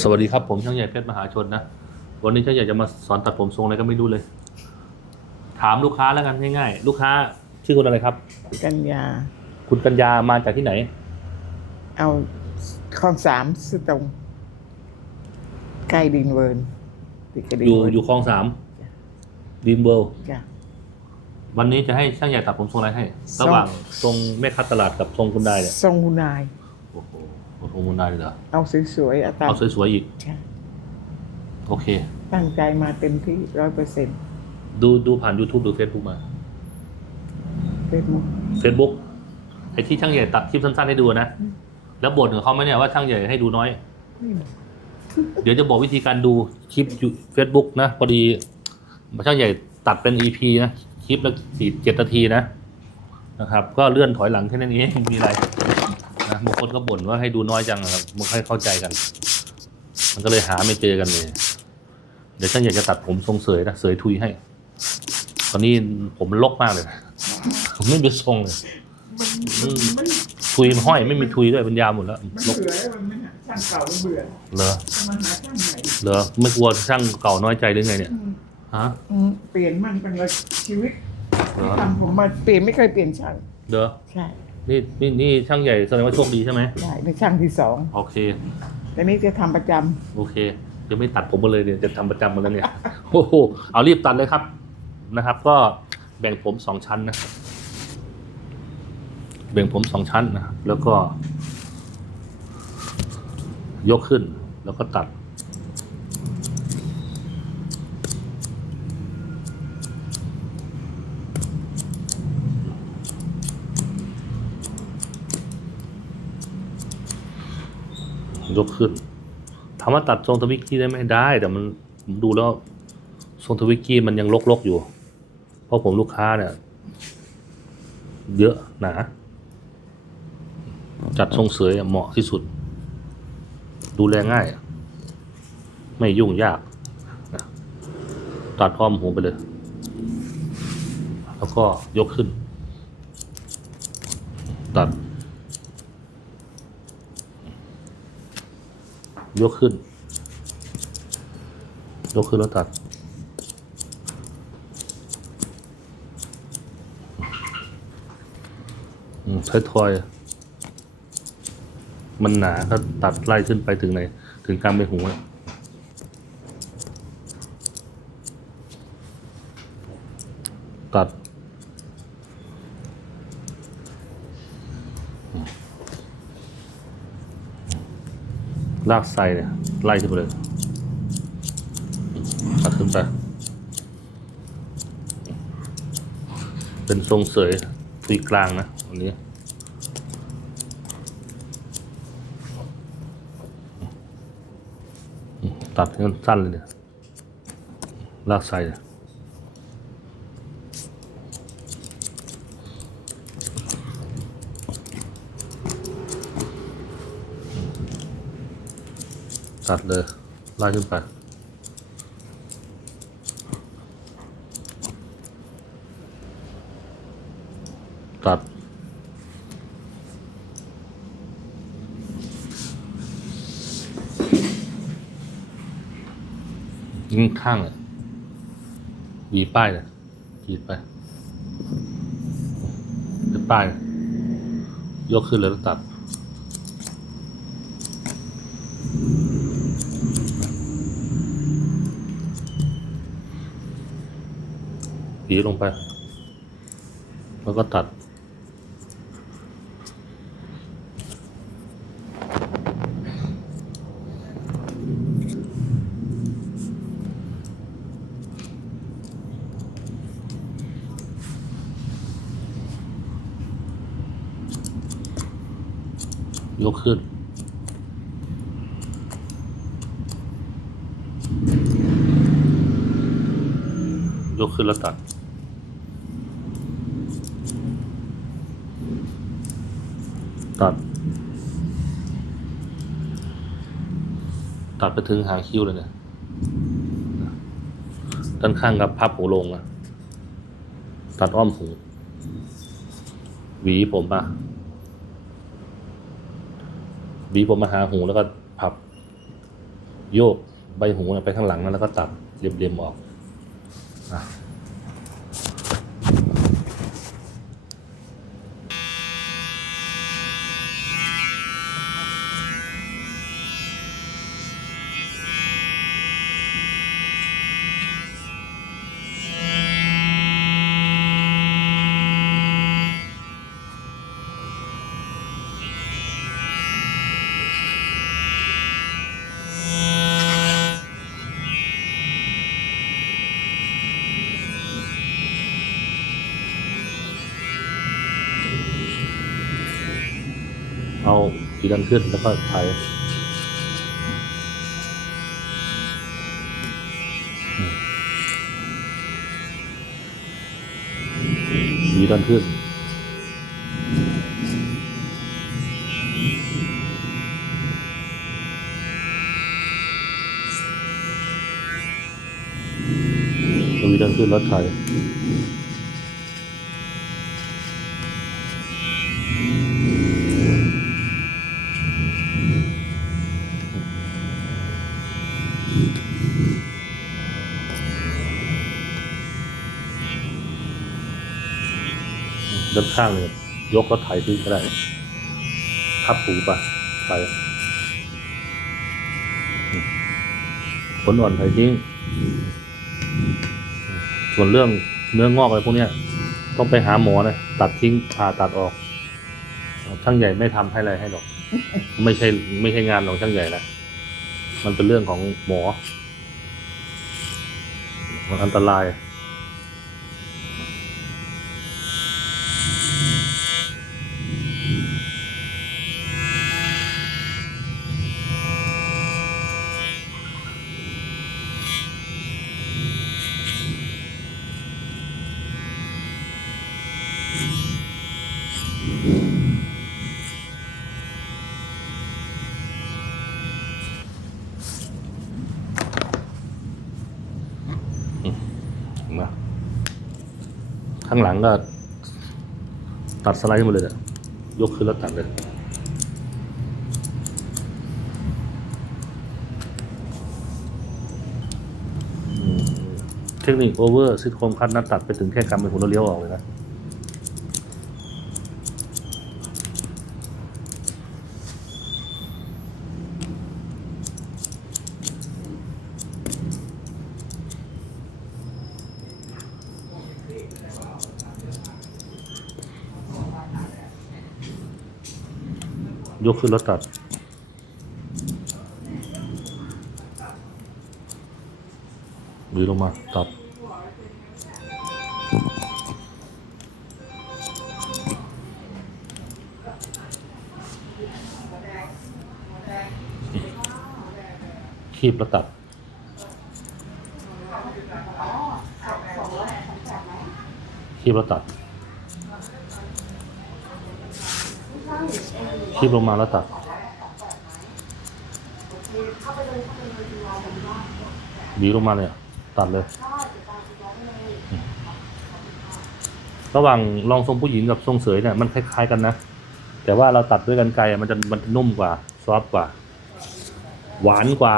สวัสดีครับผมช่างใหญ่เพชรมหาชนนะ วันนี้ช่างใหญ่จะมาสอนตัดผมทรงอะไรก็ไม่รู้เลย ถามลูกค้าแล้วกันง่ายๆ ลูกค้าชื่อคุณอะไรครับ กันยา คุณกัญญามาจากที่ไหน เอาคลองสามสตรง ใกล้ดินเวิร์นติดกับดินอยู่เวิร์นอยู่คลองสามดีมเวิลด์จ้ะวันนี้จะให้ช่างใหญ่ตัดผมทรงอะไรให้ ระหว่างทรงแม่ค้าตลาดกับทรงคุณได้เนี่ยทรงคุณนาย โอ้โหได้เลยเหรอ เอาสวยๆอาตามเอาสวยๆอีก ใช่โอเค ตั้งใจมาเต็มที่ร้อยเปอร์เซ็นต์ดูดูผ่าน YouTube หรือ Facebook มาเฟซบุ๊ก Facebook ไอ้ที่ช่างใหญ่ตัดคลิปสั้นๆให้ดูนะ แล้วบ่นกับเขาไหมเนี่ยว่าช่างใหญ่ให้ดูน้อย เดี๋ยวจะบอกวิธีการดูคลิปอยู่ Facebook นะพอดีช่างใหญ่ตัดเป็น EP นะ คลิปละสี่เจ็ดนาทีนะนะครับ ก็เลื่อนถอยหลังแค่นั้นเองมีอะไร นะบางคนก็บ่นว่าให้ดูน้อยจังนะครับมันค่อยเข้าใจกัน มันก็เลยหาไม่เจอกันเลย เดี๋ยวช่างใหญ่จะตัดผมทรงเสยนะเสยทุยให้ ตอนนี้ผมลกมากเลยนะผมไม่มีทรงเลยอืมทุยมันห้อยไม่มีทุยด้วยมันยาวหมดแล้วมันลกเบื่อแล้วมันน่ะช่างเก่ามันเบื่อเหรอจะมาหาช่างใหม่เหรอไม่กลัวช่างเก่าน้อยใจหรือไงเนี่ยอืมฮะอืมเปลี่ยนมันเป็นเลยชีวิตเหรอทำผมมาเปลี่ยนไม่เคยเปลี่ยนช่างเหรอใช่ นี่นี่นี่ช่างใหญ่แสดงว่าโชคดีใช่ไหมใช่ในช่างที่สองโอเค แต่นี้จะทำประจำโอเคจะไม่ตัดผมมาเลยเนี่ยจะทำประจำมาแล้วเนี่ยโอ้โหเอารีบตัดเลยครับนะครับ ก็แบ่งผมสองชั้นนะแบ่งผมสองชั้นนะครับแล้วก็ ยกขึ้นแล้วก็ตัด ยกขึ้นถามว่าตัดทรงทวิกกี้ได้ไหมได้ แต่มันดูแล้วทรงทวิกกี้มันยังลกๆอยู่ เพราะผมลูกค้าเนี่ย เยอะหนาจัดทรงเสยเหมาะที่สุด ดูแลง่าย ไม่ยุ่งยากตัดอ้อมหูไปเลย แล้วก็ยกขึ้น ตัด ยกขึ้น ยกขึ้นแล้วตัดอืมท้ทอย มันหนาก็ตัดไล่ขึ้นไปถึงไหน ถึงกลางใบหูอะตัด ลากไซเนี่ยไล่ขึ้นไปเลยตัดขึ้นไป เป็นทรงเสยทุยกลางนะอันนี้ตัดให้มันสั้นเลยเนี่ยลากไซเนี่ย ตัดเลยไล่ขึ้นไปตัดยิงข้างเลยหวีป้ายเลยกรีดไปเป็นป้าย ยกขึ้นเลยแล้วตัด หวีลงไป แล้วก็ตัด ยกขึ้น ขึ้นแล้วตัด ตัด ตัดไปถึงหางคิ้วเลยเนี่ยด้านข้างกับพับหูลงอะตัดอ้อมหูหวีผมอะหวีผมมาหาหูแล้วก็พับ โยกใบหูไปข้างหลังนะแล้วก็ตัดเรียมๆออก อะ สีดันขึ้นแล้วก็ไถอืมสีดันขึ้นสวีดันขึ้นรถไถ ข้างเนี่ยยกรถไถทิ้งก็ได้ทับปูปไถผลอ่อนไถทิ้ง ส่วนเรื่องเนื้องอกอะไรพวกนี้ต้องไปหาหมอนะตัดทิ้งผ่าตัดออกช่างใหญ่ไม่ทำให้อะไรให้หรอก ไม่ใช่ไม่ใช่งานของช่างใหญ่นะมันเป็นเรื่องของหมอ มันอันตราย ข้างหลังก็ ตัดสไลด์มาเลยเนี่ยกขึ้นแล้วตัดเลยเทคนิคโอเวอร์ซิทคมคัดนัดตัดไปถึงแค่กำเป็นหัวเลี้ยวออกเลยนะ ยกขึ้นแล้วตัด หรือลงมาตัด คีบแล้วตัดคีบแล้วตัด คีบลงมาแล้วตัดบีลงมาเนี่ยตัดเลย ระหว่างรองทรงผู้หญิงกับทรงเสยเนี่ยมันคล้ายๆกันนะ แต่ว่าเราตัดด้วยกันไกรอะมันจะมันนุ่มกว่า ซอฟต์กว่า หวานกว่า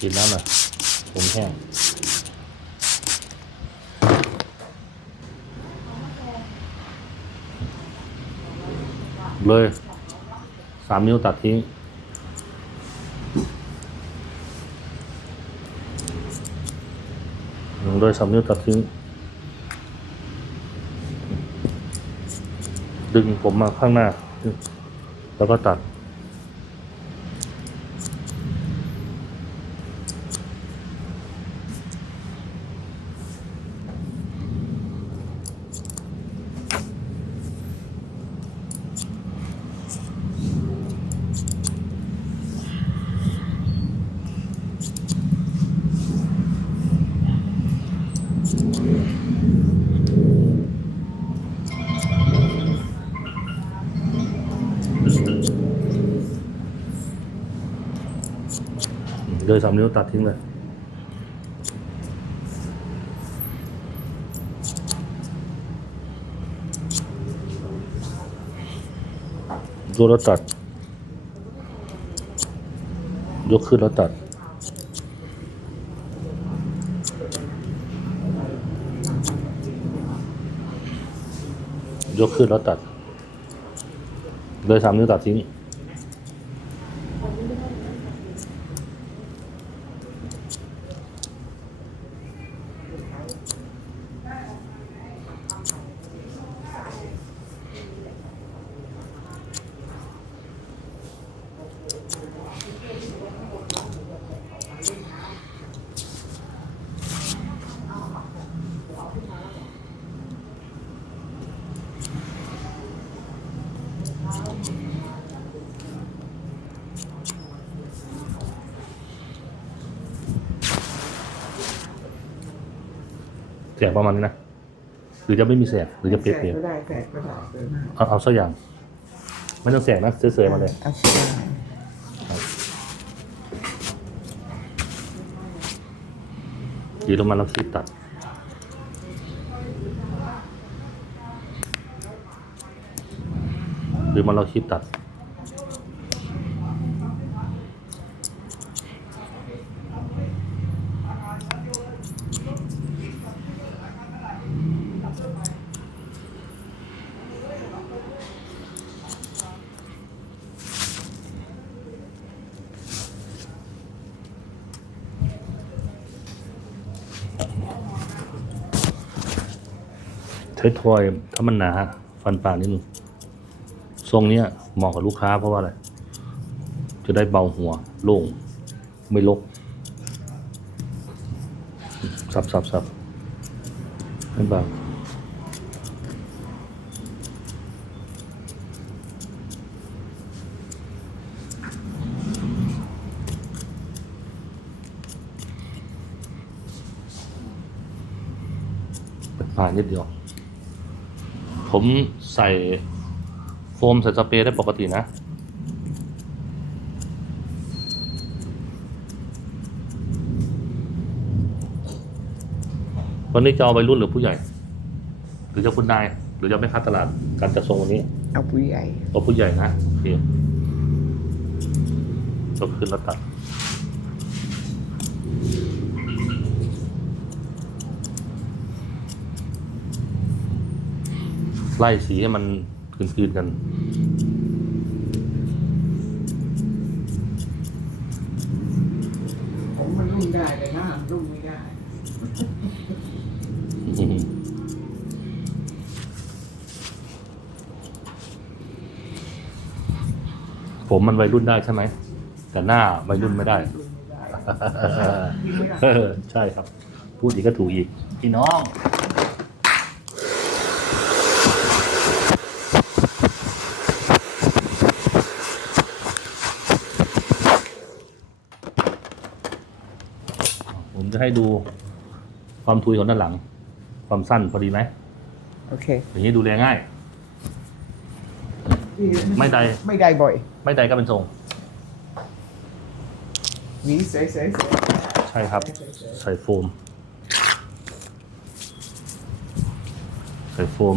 กินน้ำหน่อย ผมแห้งเลยสามนิ้วตัดทิ้งเลยสามนิ้วตัดทิ้ง ดึงผมมาข้างหน้า แล้วก็ตัด เลยสามนิ้วตัดทิ้งเลยยกแล้วตัด ยกขึ้นแล้วตัด ยกขึ้นแล้วตัด เลยสามนิ้วตัดทิ้ง กประมาณนี้นะหรือจะไม่มีแสกหรือจะเปรียบแสกก็ได้แสกก็ได้เออนะๆเอาเอาสักอย่างไม่ต้องแสกนะเสยๆมาเลย เอาเสียงหรือลงมาแล้วคีบตัด หรือมาเราคีบตัด ใช้ทอยถ้ามันหนาฟันปลานิดนึงทรงเนี้ยเหมาะกับลูกค้าเพราะว่าอะไร จะได้เบาหัว โล่ง ไม่ลก สับสับสับเบาผ่านนิดเดียว ผมใส่โฟมใส่สเปรย์ได้ปกตินะ วันนี้จะเอาวัยรุ่นหรือผู้ใหญ่ หรือจะคุณนาย หรือจะไม่คัดตลาดการจัดทรงวันนี้ เอาผู้ใหญ่ เอาผู้ใหญ่นะโอเคยกขึ้นแล้วตัด ไล่สีให้มันคืนๆกันผมมันรุ่นได้เลยนะรุ่นไม่ได้ผมมันวัยรุ่นได้ใช่ไหม แต่หน้าวัยรุ่นไม่ได้รุ่นไม่ได้ยิ่งไม่ได้เออใช่ครับ พูดอีกก็ถูกอีก พี่น้อง ผมจะ ให้ดูความทุยของด้านหลัง ความสั้นพอดีไหมโอเค อย่างนี้ดูแลง่าย ไม่ได้ ไม่ได้บ่อย ไม่ใดก็เป็นทรงหวีเสยเสยเสยใช่ครับ ใส่โฟม ใส่โฟม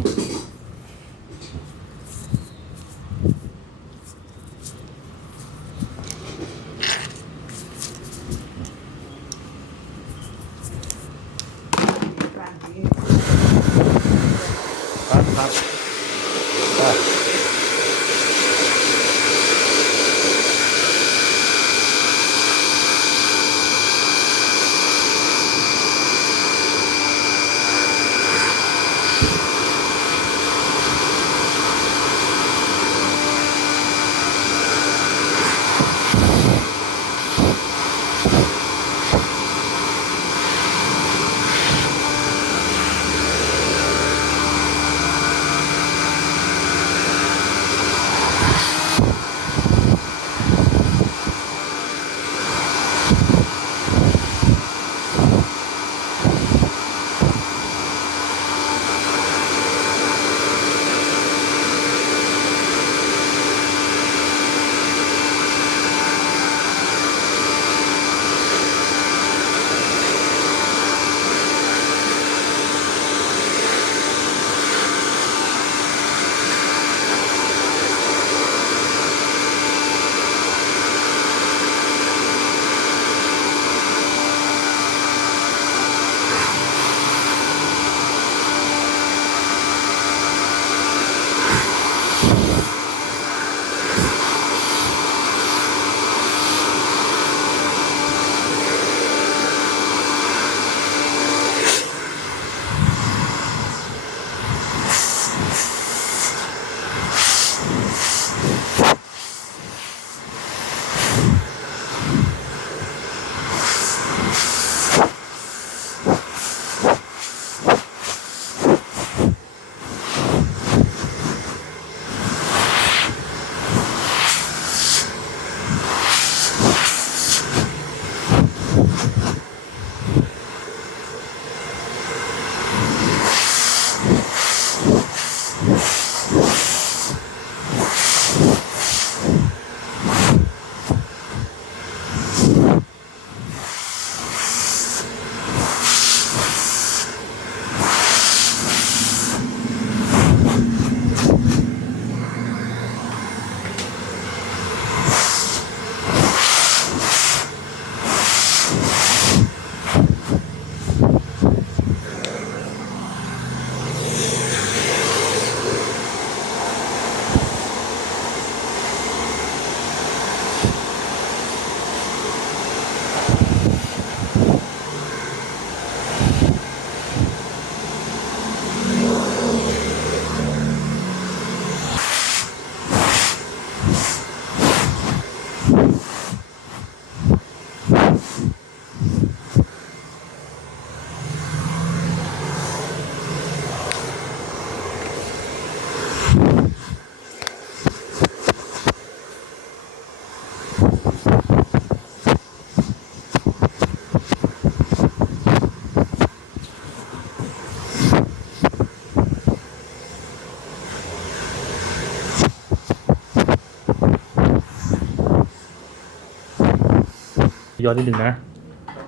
ย้อยนิดนึงนะ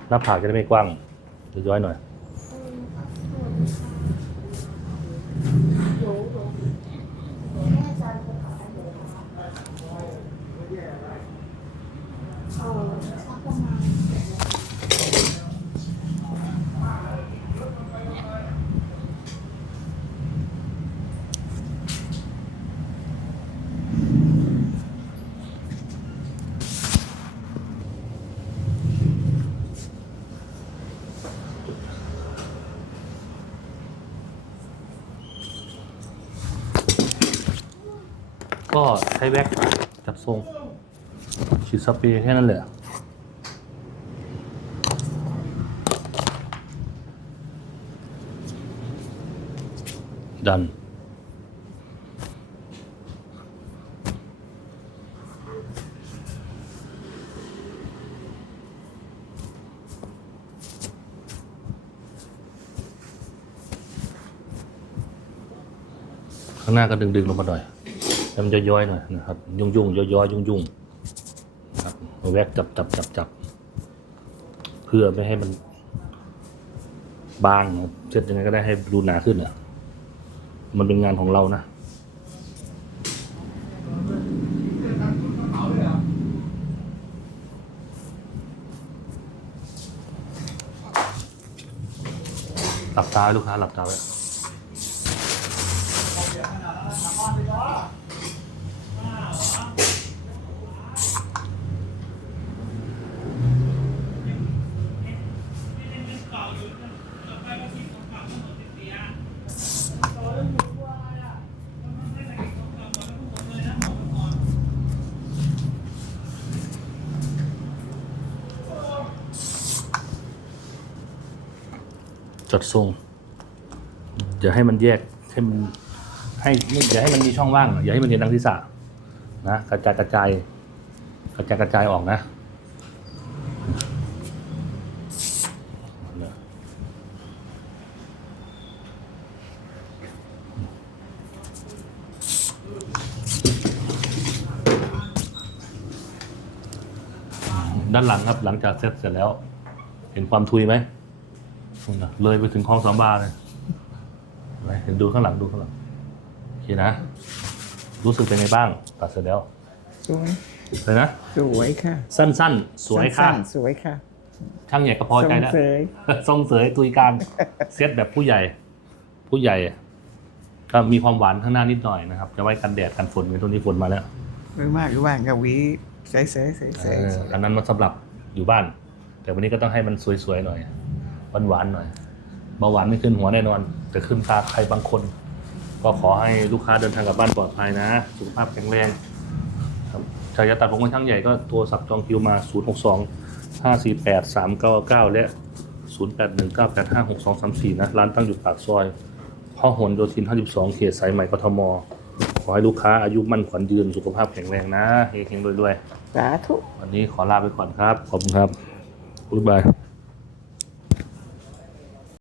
หน้าผากจะได้ไม่กว้างเดี๋ยวย้อยหน่อย ใช้แว็กจับทรงฉีดสเปรย์แค่นั้นแหละดัน ข้างหน้าก็ดึง ๆ ลงมาหน่อย ให้มันย้อยๆหน่อยนะครับ ยุ่งยุ่งๆย้อยๆยุ่งยุ่งๆครับเอาแวกจับจับจับจับเพื่อไม่ให้มัน บางนะเช็ดยังไงก็ได้ให้ดูหนาขึ้นอะ มันเป็นงานของเรานะหลับตาไว้ลูกค้าหลับตาไว้ จัดทรงอย่าให้มันแยกให้มันให้อย่าให้มันมีช่องว่าง อย่าให้มันเห็นทางศีรษะนะกระจายกระจายกระจายกระจายออกนะด้านหลังครับหลังจากเสร็จเสร็จแล้ว เห็นความทุยไหม นู่นน่ะเลยไปถึงคลองสามบาเลยไปเห็นดูข้างหลังดูข้างหลังโอเคนะ รู้สึกเป็นไงบ้าง ตัดเสร็จแล้วสวยเลยนะ สวยค่ะสั้นๆ สวยค่ะ สั้นๆสวยค่ะช่างใหญ่ก็พอใจแล้วสวยทรงเสยตุยกลางเซตแบบผู้ใหญ่ ผู้ใหญ่ ก็มีความหวานข้างหน้านิดหน่อยนะครับ จะไว้กันแดดกันฝนในตรงนี้ฝนมาแล้วไม่มากหรือว่างกับหวีใสๆใสๆใสเอออันนั้นมันสำหรับอยู่บ้าน แต่วันนี้ก็ต้องให้มันสวยๆหน่อย หวานๆหน่อยเบาหวานไม่ขึ้นหัวแน่นอน แต่ขึ้นตาใครบางคน ก็ขอให้ลูกค้าเดินทางกลับบ้านปลอดภัยนะ สุขภาพแข็งแรงครับถ้าจะตัดผมกับช่างใหญ่ก็โทรศัพท์จองคิวมา 0 6 2 5 4 8 3 9 9 และ 0 8 1 9 8 5 6 2 3 4 นะ ร้านตั้งอยู่ปากซอยพ่อหนโยธิน 52 เขตสายใหม่กทม ขอให้ลูกค้าอายุมั่นขวัญยืนสุขภาพแข็งแรงนะเฮงๆรวยๆๆสาธุวันนี้ขอลาไปก่อนครับ ขอบคุณครับบ๊ายบาย